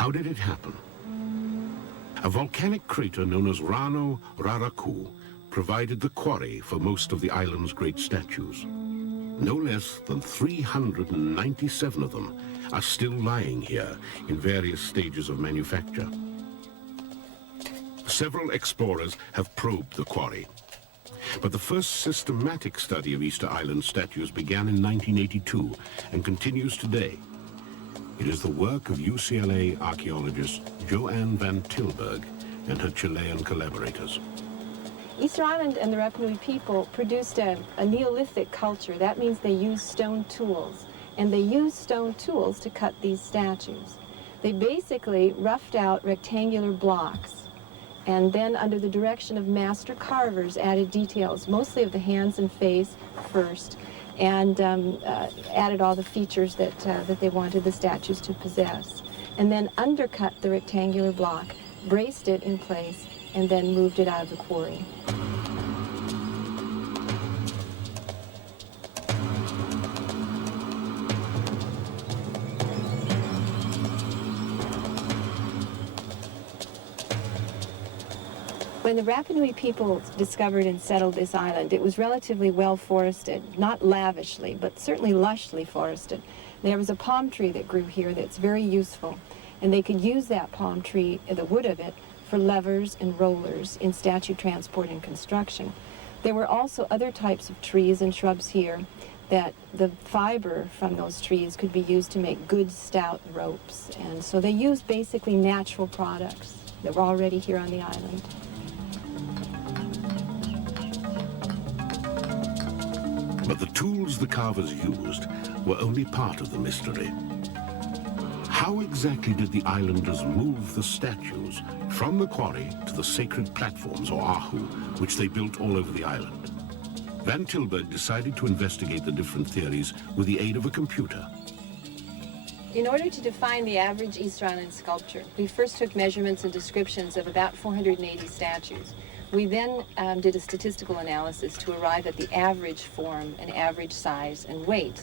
How did it happen? A volcanic crater known as Rano Raraku provided the quarry for most of the island's great statues. No less than 397 of them are still lying here in various stages of manufacture. Several explorers have probed the quarry, but the first systematic study of Easter Island statues began in 1982 and continues today. It is the work of UCLA archaeologist Joanne Van Tilburg and her Chilean collaborators. Easter Island and the Rapa Nui people produced a Neolithic culture. That means they used stone tools, and they used stone tools to cut these statues. They basically roughed out rectangular blocks, and then under the direction of master carvers added details, mostly of the hands and face first, and added all the features that they wanted the statues to possess. And then undercut the rectangular block, braced it in place, and then moved it out of the quarry. When the Rapa Nui people discovered and settled this island, it was relatively well forested, not lavishly, but certainly lushly forested. There was a palm tree that grew here that's very useful, and they could use that palm tree, the wood of it, for levers and rollers in statue transport and construction. There were also other types of trees and shrubs here that the fiber from those trees could be used to make good stout ropes. And so they used basically natural products that were already here on the island. But the tools the carvers used were only part of the mystery. How exactly did the islanders move the statues from the quarry to the sacred platforms, or ahu, which they built all over the island? Van Tilburg decided to investigate the different theories with the aid of a computer. In order to define the average Easter Island sculpture, we first took measurements and descriptions of about 480 statues. We then did a statistical analysis to arrive at the average form and average size and weight.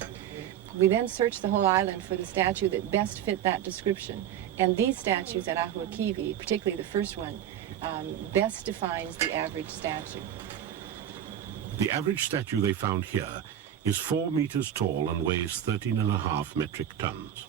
We then searched the whole island for the statue that best fit that description. And these statues at Ahu Akivi, particularly the first one, best defines the average statue. The average statue they found here is 4 meters tall and weighs 13.5 metric tons.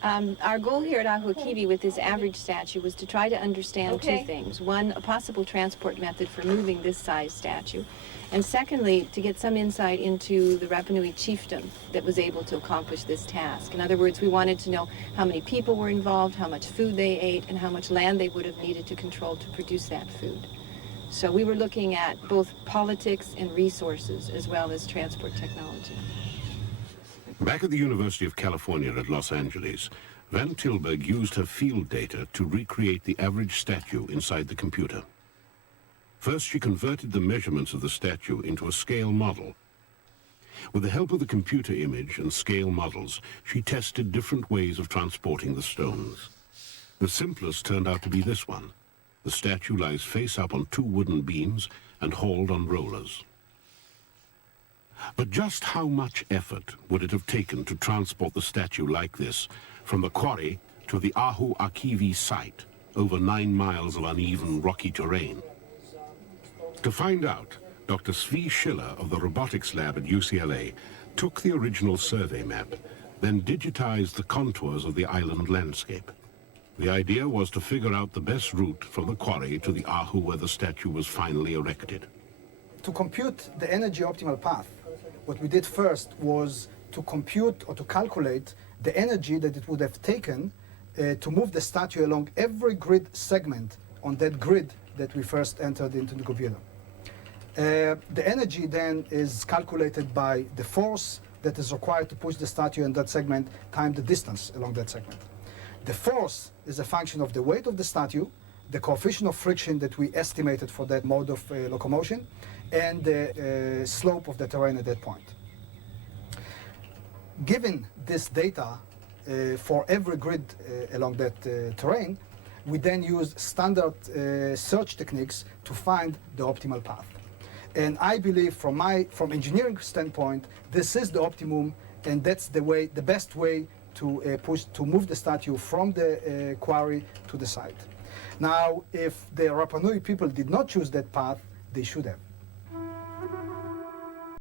Our goal here at Ahu Akivi with this average statue was to try to understand two things. One, a possible transport method for moving this size statue. And secondly, to get some insight into the Rapa Nui chiefdom that was able to accomplish this task. In other words, we wanted to know how many people were involved, how much food they ate, and how much land they would have needed to control to produce that food. So we were looking at both politics and resources as well as transport technology. Back at the University of California at Los Angeles, Van Tilburg used her field data to recreate the average statue inside the computer. First, she converted the measurements of the statue into a scale model. With the help of the computer image and scale models, she tested different ways of transporting the stones. The simplest turned out to be this one. The statue lies face up on 2 wooden beams and hauled on rollers. But just how much effort would it have taken to transport the statue like this from the quarry to the Ahu Akivi site, over 9 miles of uneven rocky terrain? To find out, Dr. Zvi Schiller of the robotics lab at UCLA took the original survey map, then digitized the contours of the island landscape. The idea was to figure out the best route from the quarry to the Ahu where the statue was finally erected. To compute the energy optimal path, what we did first was to compute or to calculate the energy that it would have taken to move the statue along every grid segment on that grid that we first entered into the computer. The energy then is calculated by the force that is required to push the statue in that segment times the distance along that segment. The force is a function of the weight of the statue, the coefficient of friction that we estimated for that mode of locomotion, and the slope of the terrain at that point. Given this data for every grid along that terrain, we then used standard search techniques to find the optimal path. And I believe from engineering standpoint, this is the optimum, and that's the best way to move the statue from the quarry to the site. Now, if the Rapa Nui people did not choose that path, they should have.